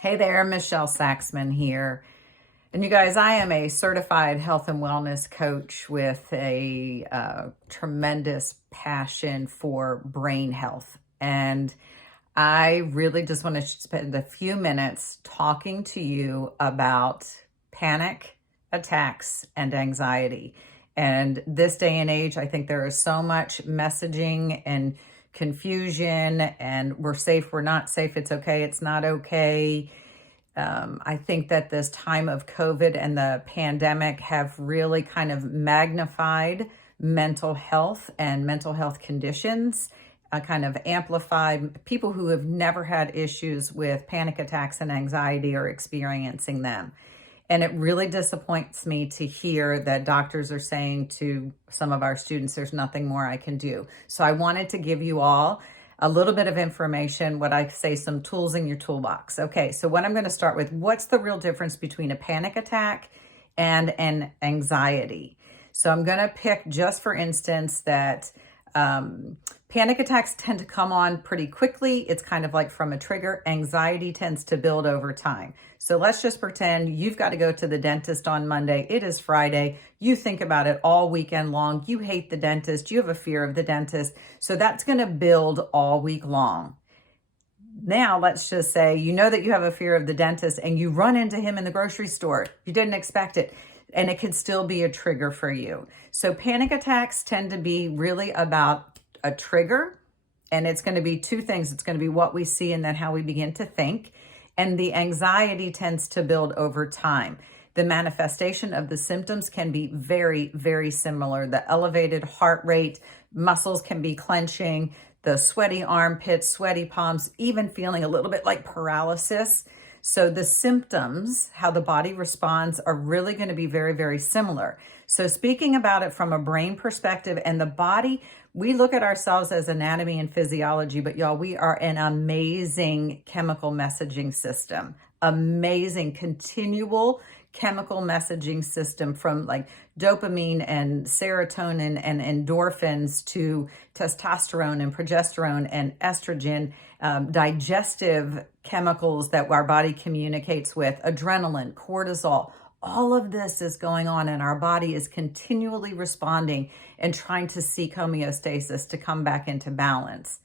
Hey there, Michelle Saxman here. And you guys, I am a certified health and wellness coach with a tremendous passion for brain health. And I really just want to spend a few minutes talking to you about panic attacks and anxiety. And this day and age, I think there is so much messaging and confusion, and we're safe, we're not safe, it's okay, it's not okay. I think that this time of COVID and the pandemic have really kind of magnified mental health and mental health conditions, kind of amplified people who have never had issues with panic attacks and anxiety or experiencing them. And it really disappoints me to hear that doctors are saying to some of our students, there's nothing more I can do. So I wanted to give you all a little bit of information, what I say, some tools in your toolbox. Okay, so what I'm going to start with, what's the real difference between a panic attack and an anxiety? So I'm going to pick, just for instance, that panic attacks tend to come on pretty quickly. It's kind of like from a trigger. Anxiety tends to build over time. So let's just pretend you've got to go to the dentist on Monday. It is Friday. You think about it all weekend long. You hate the dentist. You have a fear of the dentist. So that's going to build all week long. Now, let's just say you know that you have a fear of the dentist and you run into him in the grocery store. You didn't expect it. And it could still be a trigger for you. So panic attacks tend to be really about a trigger, and it's going to be two things. It's going to be what we see and then how we begin to think. And the anxiety tends to build over time. The manifestation of the symptoms can be very, very similar. The elevated heart rate, muscles can be clenching, the sweaty armpits, sweaty palms, even feeling a little bit like paralysis. So the symptoms, how the body responds, are really going to be very, very similar. So speaking about it from a brain perspective and the body, we look at ourselves as anatomy and physiology, but y'all, we are an amazing chemical messaging system, amazing continual chemical messaging system, from like dopamine and serotonin and endorphins to testosterone and progesterone and estrogen, digestive chemicals that our body communicates with, adrenaline, cortisol. All of this is going on, and our body is continually responding and trying to seek homeostasis to come back into balance.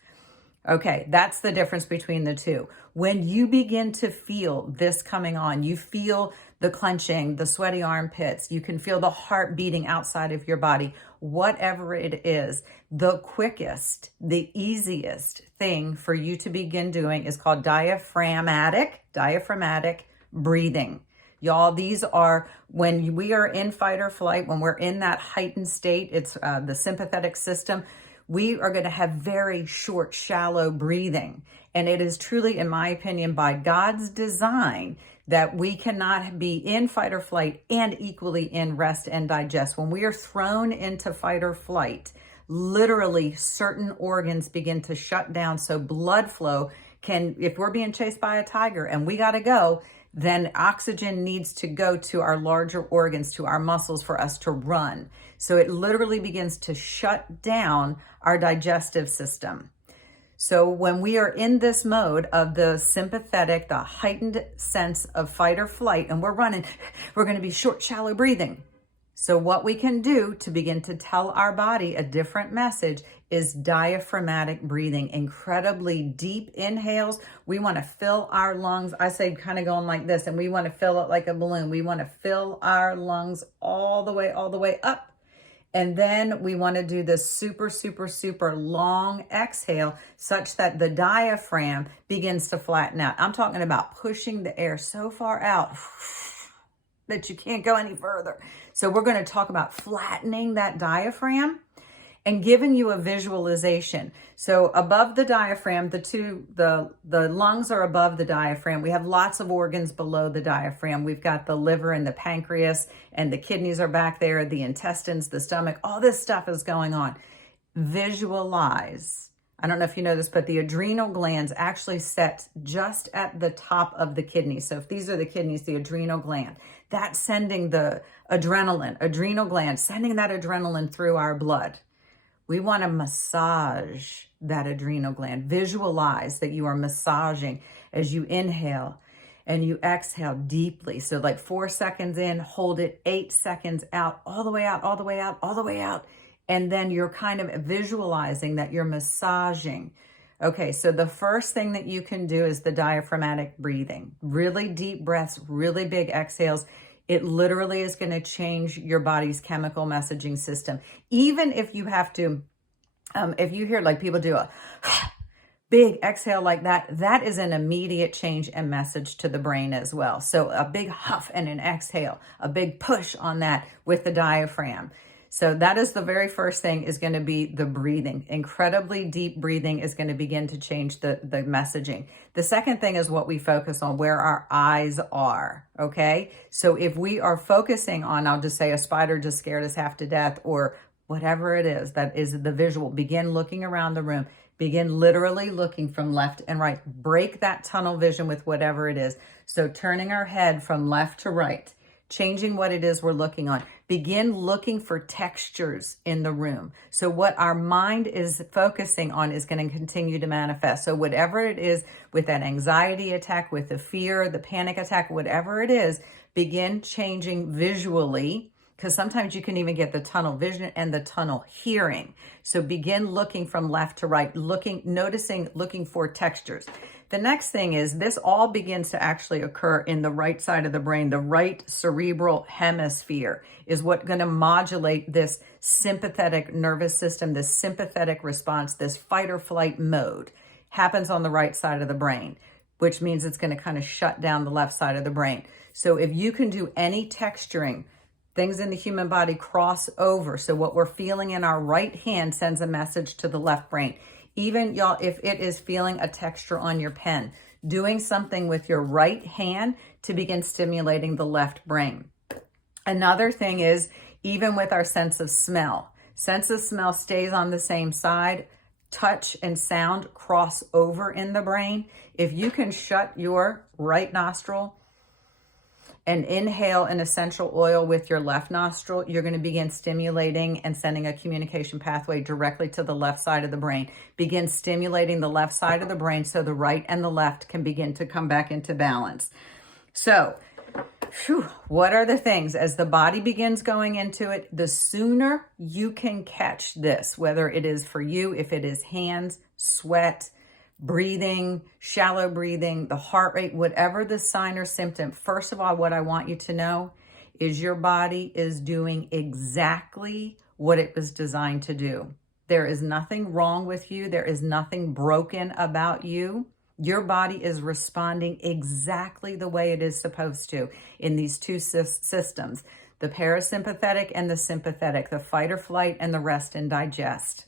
Okay, that's the difference between the two. When you begin to feel this coming on, you feel the clenching, the sweaty armpits, you can feel the heart beating outside of your body, whatever it is, the quickest, the easiest thing for you to begin doing is called diaphragmatic breathing. Y'all, these are when we are in fight or flight, when we're in that heightened state, it's the sympathetic system. We are going to have very short, shallow breathing. And it is truly, in my opinion, by God's design, that we cannot be in fight or flight and equally in rest and digest. When we are thrown into fight or flight, literally certain organs begin to shut down. So blood flow can, if we're being chased by a tiger and we got to go, then oxygen needs to go to our larger organs, to our muscles, for us to run. So it literally begins to shut down our digestive system. So when we are in this mode of the sympathetic, the heightened sense of fight or flight, and we're running, we're going to be short, shallow breathing. So what we can do to begin to tell our body a different message is diaphragmatic breathing. Incredibly deep inhales. We want to fill our lungs. I say kind of going like this, and we want to fill it like a balloon. We want to fill our lungs all the way up. And then we want to do this super, super, super long exhale such that the diaphragm begins to flatten out. I'm talking about pushing the air so far out that you can't go any further. So we're going to talk about flattening that diaphragm and giving you a visualization. So above the diaphragm, the lungs are above the diaphragm. We have lots of organs below the diaphragm. We've got the liver and the pancreas, and the kidneys are back there, the intestines, the stomach, all this stuff is going on. Visualize. I don't know if you know this, but the adrenal glands actually set just at the top of the kidney. So if these are the kidneys, the adrenal gland, that's sending the adrenal gland, sending that adrenaline through our blood. We want to massage that adrenal gland. Visualize that you are massaging as you inhale and you exhale deeply. So like 4 seconds in, hold it, 8 seconds out, all the way out, all the way out, all the way out. And then you're kind of visualizing that you're massaging. Okay, so the first thing that you can do is the diaphragmatic breathing. Really deep breaths, really big exhales. It literally is going to change your body's chemical messaging system. Even if you have to, if you hear like people do a big exhale like that, that is an immediate change and message to the brain as well. So a big huff and an exhale, a big push on that with the diaphragm. So that is the very first thing, is going to be the breathing. Incredibly deep breathing is going to begin to change the messaging. The second thing is what we focus on, where our eyes are, okay? So if we are focusing on, I'll just say a spider just scared us half to death, or whatever it is that is the visual, begin looking around the room. Begin literally looking from left and right. Break that tunnel vision with whatever it is. So turning our head from left to right, changing what it is we're looking on. Begin looking for textures in the room. So what our mind is focusing on is going to continue to manifest. So whatever it is, with that anxiety attack, with the fear, the panic attack, whatever it is, begin changing visually, because sometimes you can even get the tunnel vision and the tunnel hearing. So begin looking from left to right, noticing, looking for textures. The next thing is, this all begins to actually occur in the right side of the brain. The right cerebral hemisphere is what's going to modulate this sympathetic nervous system, this sympathetic response, this fight or flight mode happens on the right side of the brain, which means it's going to kind of shut down the left side of the brain. So if you can do any texturing, things in the human body cross over. So what we're feeling in our right hand sends a message to the left brain. Even y'all, if it is feeling a texture on your pen, doing something with your right hand to begin stimulating the left brain. Another thing is, even with our sense of smell stays on the same side. Touch and sound cross over in the brain. If you can shut your right nostril and inhale an essential oil with your left nostril, you're going to begin stimulating and sending a communication pathway directly to the left side of the brain. Begin stimulating the left side of the brain so the right and the left can begin to come back into balance. So, what are the things? As the body begins going into it, the sooner you can catch this, whether it is for you, if it is hands, sweat, breathing, shallow breathing, the heart rate, whatever the sign or symptom, first of all, what I want you to know is your body is doing exactly what it was designed to do. There is nothing wrong with you. There is nothing broken about you. Your body is responding exactly the way it is supposed to in these two systems, the parasympathetic and the sympathetic, the fight or flight and the rest and digest.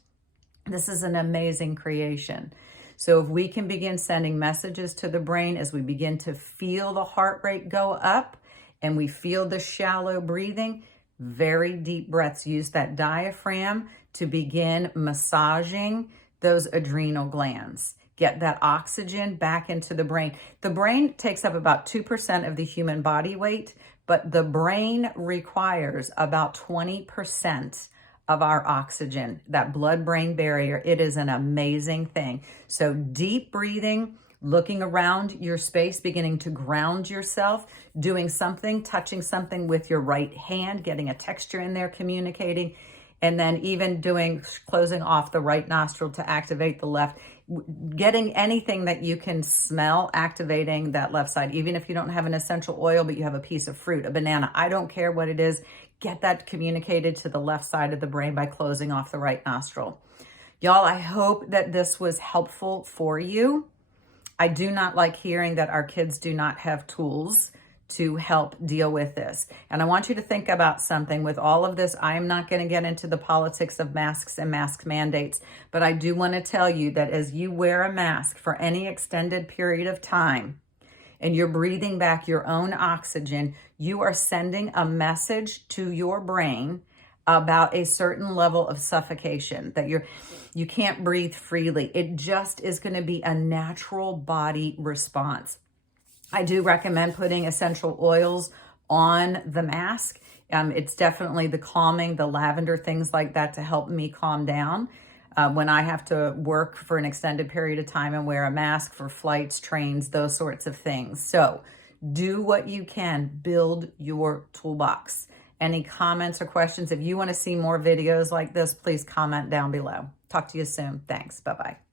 This is an amazing creation. So if we can begin sending messages to the brain as we begin to feel the heart rate go up and we feel the shallow breathing, very deep breaths, use that diaphragm to begin massaging those adrenal glands. Get that oxygen back into the brain. The brain takes up about 2% of the human body weight, but the brain requires about 20% of our oxygen, that blood-brain barrier. It is an amazing thing. So deep breathing, looking around your space, beginning to ground yourself, doing something, touching something with your right hand, getting a texture in there, communicating, and then even closing off the right nostril to activate the left, getting anything that you can smell, activating that left side. Even if you don't have an essential oil, but you have a piece of fruit, a banana, I don't care what it is, get that communicated to the left side of the brain by closing off the right nostril. Y'all, I hope that this was helpful for you. I do not like hearing that our kids do not have tools to help deal with this. And I want you to think about something. With all of this, I am not going to get into the politics of masks and mask mandates, but I do want to tell you that as you wear a mask for any extended period of time, and you're breathing back your own oxygen, you are sending a message to your brain about a certain level of suffocation, that you can't breathe freely. It just is going to be a natural body response. I do recommend putting essential oils on the mask. It's definitely the calming, the lavender, things like that to help me calm down when I have to work for an extended period of time and wear a mask for flights, trains, those sorts of things. So Do what you can. Build your toolbox. Any comments or questions? If you want to see more videos like this, please comment down below. Talk to you soon. Thanks. Bye-bye.